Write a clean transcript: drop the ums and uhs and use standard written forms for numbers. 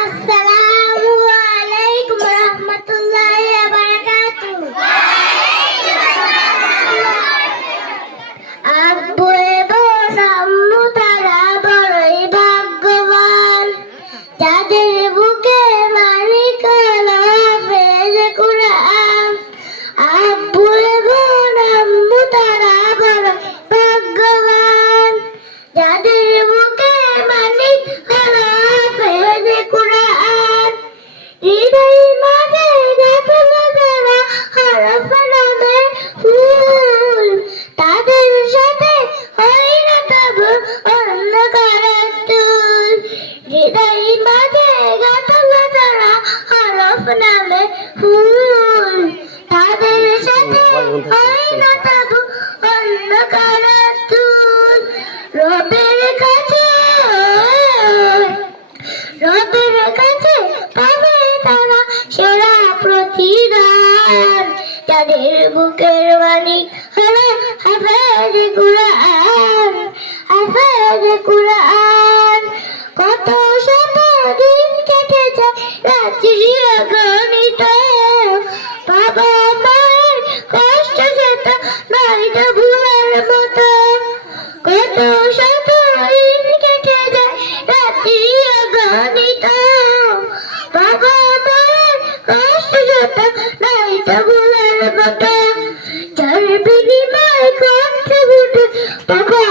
আসসালামু আলাইকুম রহমতুল্লাহি ওয়া বারাকাতুহু। আব্বু এবং আম্মু তারা বড়ই ভাগ্যবান, যাদের বুকে মালিক আল্লাহ হাফেজ কুরআন। আব্বু এবং আম্মু তারা বড়ই ভাগ্যবান, যাদের বুকে মালিক আল্লাহ হাফেজ কুরআন। হৃদয় মাঝে গাঁথা তারা হরফ নামের ফুল, তাদের সাথে হয় না তবু অন্ধকারের তুল। হৃদয় মাঝে গাঁথা তারা হরফ নামের ফুল, তাদের সাথে হয় না তবু অন্ধকারের তুল। রবের কাছে পাবে তারা সেরা প্রতিদান, যাদের বুকের মালিক হলো হাফেজ কুরআন, হাফেজ কুরআন। কত শত দিন কেটে যায় রাত্রি অগণিত, বাবা মায়ের কষ্ট যেত নয়তো ভুলার মতো। কত শত দিন কেটে যায় রাত্রি অগণিত, বাবা মায়ের কষ্ট যেত নয়তো ভুলার মতো। যার বিনিময় কণ্ঠে উঠে বাবা